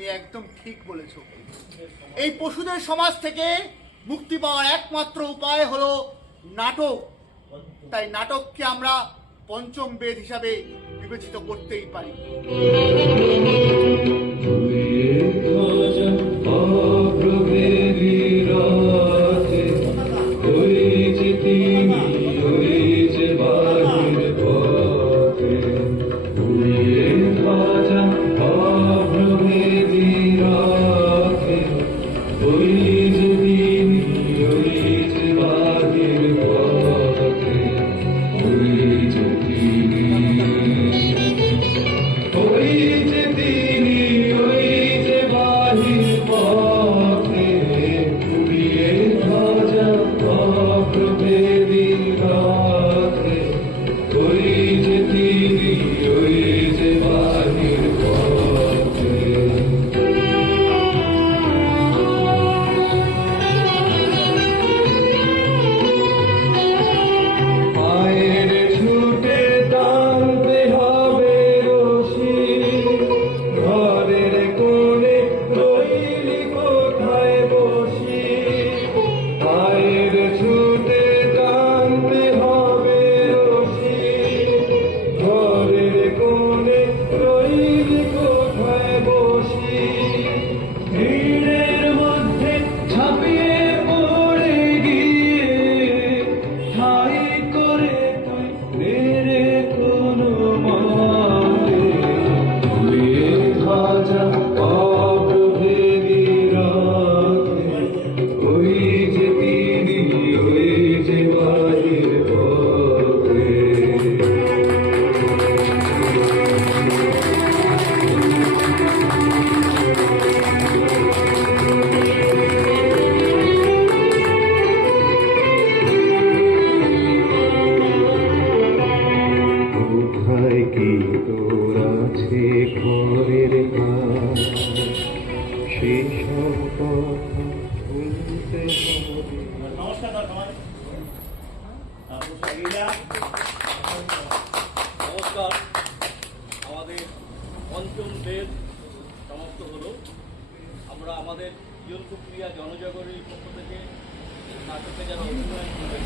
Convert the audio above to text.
তুমি একদম ঠিক বলেছ। এই পশুদের সমাজ থেকে মুক্তি পাওয়ার একমাত্র উপায় হলো নাটক। তাই নাটককে আমরা পঞ্চম বেদ হিসাবে বিবেচিত করতেই পারি। নমস্কার। আমাদের পঞ্চম বেদ সমাপ্ত হলো। আমরা আমাদের জীবন প্রক্রিয়া জনজাগরণের পক্ষ থেকে নাটকে যারা অভিনয় করবেন